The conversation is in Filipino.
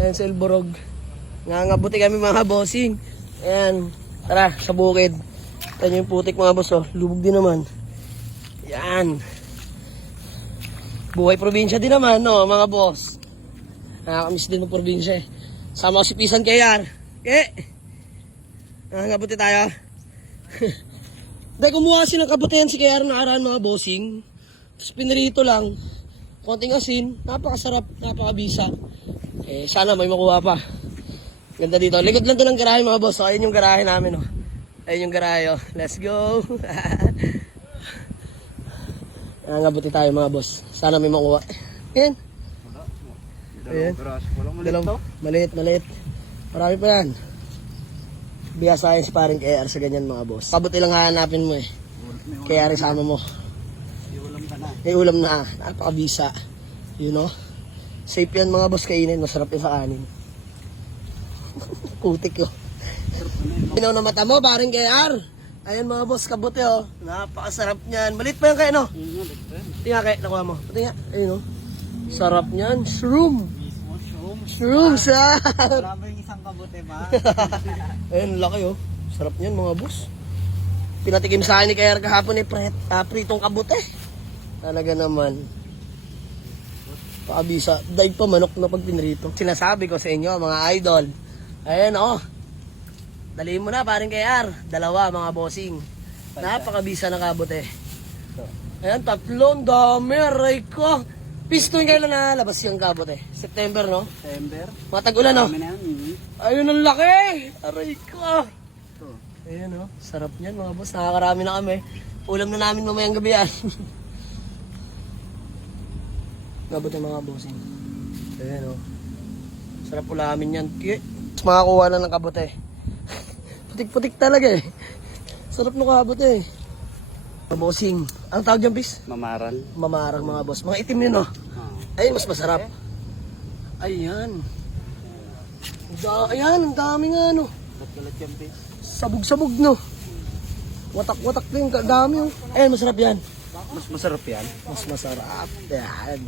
Ayan sa Ilborog. Nangangabuti kami mga bossing. Ayan. Tara, sa bukid. Ayan yung putik mga boss, oh. Lubog din naman. Ayan. Buhay probinsya din naman, no, mga boss. Nakakamiss din ng probinsya eh. Sama ko si Pisan KR. Nangangabuti tayo. Dahil kumuha kasi ng kabutihan si KR nakaraan mga bossing. Tapos pinirito lang. Konting asin. Napakasarap, napakabisa. Sana may makuha pa. Ganda dito. Likod lang to ng garahe mga boss. So, ayun yung garahe namin. Oh. Ayun yung garahe. Oh. Let's go. Nangangabuti tayo mga boss. Sana may makuha. Ayan. Ayan. Maliit. Marami pa yan. Biyasahin si paring KR sa ganyan mga boss. Kabuti lang hahanapin mo eh. KR sama mo. Ulam na. Napakabisa. You know? Safe yan mga boss kainin. Masarap yung sa kanin. Kutik yun. Inaw na mata mo paring KR. Ayan mga boss, kabuti oh. Napakasarap niyan. Malit pa yan kayo no? Tingnan kayo, nakuha mo. Tingnan, ayun oh. Sarap niyan. Shroom. Shroom sa. Marami yung isang kabuti ba? Ayun, laki oh. Sarap niyan mga boss. Pinatikim sa akin ni KR kahapon eh, pritong kabuti. Talaga naman. Pakabisa. Dive pa manok na pag pinrito. Sinasabi ko sa inyo mga idol. Ayan oh. Dalihin mo na paring KR. Dalawa mga bossing. Napakabisa na kabuti. Ayan, tatlong dami. Aray ko. Piston kailan na labas yung kabuti? September no? September. Mga tag-ulan no? Marami na yan. Ayun ang laki. Aray ko. Ayan oh. Sarap niyan mga boss. Nakakarami na kami. Ulam na namin mamayang gabi yan. Kabuti mga bossing. Ayan oh. Sarap ulamin yan. Makakuha na ng kabuti. Putik-putik talaga eh. Sarap ng kabuti eh. Bossing. Ang tawag dyan, bis? Mamaral. Mamarang mga boss. Mga itim yun, no? Ayun, mas masarap. Ayan. Ayan, ang dami nga, no? Ba't yan, bis? Sabog-sabog, no? Watak-watak din. Dami, oh. Ayan, masarap yan. Mas masarap yan. Mas masarap. Ayan.